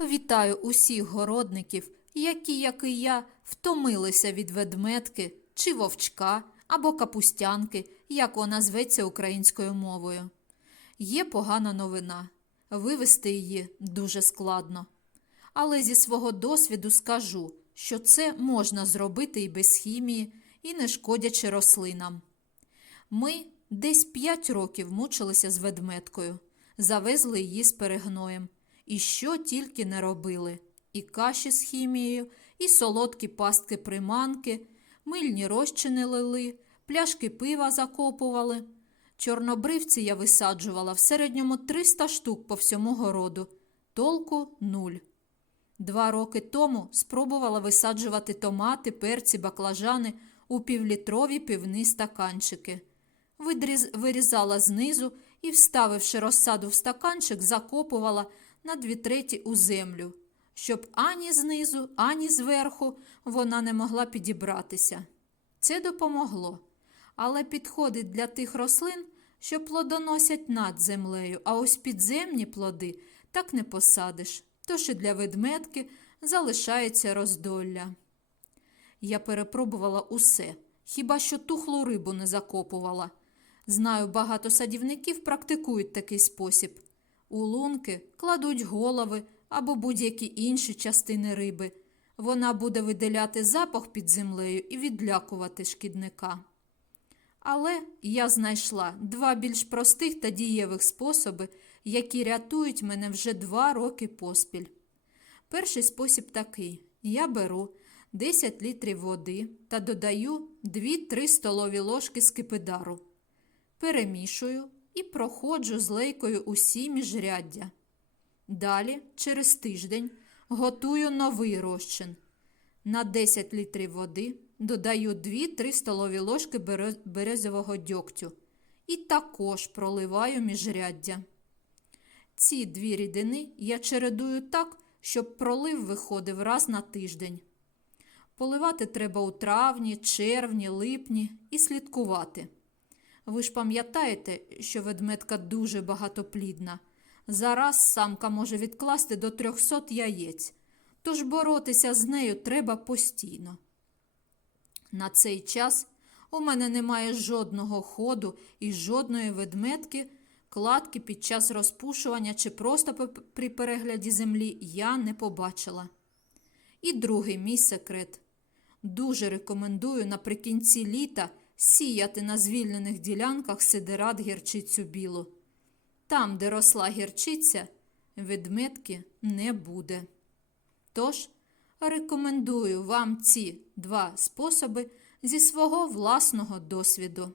Вітаю усіх городників, які, як і я, втомилися від ведмедки чи вовчка або капустянки, як вона зветься українською мовою. Є погана новина. Вивести її дуже складно. Але зі свого досвіду скажу, що це можна зробити і без хімії, і не шкодячи рослинам. Ми десь п'ять років мучилися з ведмедкою, завезли її з перегноєм. І що тільки не робили: і каші з хімією, і солодкі пастки приманки, мильні розчини лили, пляшки пива закопували. Чорнобривці я висаджувала в середньому 300 штук по всьому городу, толку нуль. Два роки тому спробувала висаджувати томати, перці, баклажани у півлітрові півні стаканчики. Вирізала знизу і, вставивши розсаду в стаканчик, закопувала на дві треті у землю, щоб ані знизу, ані зверху вона не могла підібратися. Це допомогло, але підходить для тих рослин, що плодоносять над землею, а ось підземні плоди так не посадиш, тож і для ведмедки залишається роздолля. Я перепробувала усе, хіба що тухлу рибу не закопувала. Знаю, багато садівників практикують такий спосіб. У лунки кладуть голови або будь-які інші частини риби. Вона буде виділяти запах під землею і відлякувати шкідника. Але я знайшла два більш простих та дієвих способи, які рятують мене вже два роки поспіль. Перший спосіб такий: я беру 10 літрів води та додаю 2-3 столові ложки скипидару, перемішую і проходжу з лейкою усі міжряддя. Далі, через тиждень, готую новий розчин. На 10 літрів води додаю 2-3 столові ложки березового дьогтю і також проливаю міжряддя. Ці дві рідини я чередую так, щоб пролив виходив раз на тиждень. Поливати треба у травні, червні, липні і слідкувати. Ви ж пам'ятаєте, що ведмедка дуже багатоплідна. Зараз самка може відкласти до 300 яєць, тож боротися з нею треба постійно. На цей час у мене немає жодного ходу і жодної ведмедки, кладки під час розпушування чи просто при перегляді землі я не побачила. І другий мій секрет. Дуже рекомендую наприкінці літа сіяти на звільнених ділянках сидерат гірчицю білу. Там, де росла гірчиця, ведмедки не буде. Тож, рекомендую вам ці два способи зі свого власного досвіду.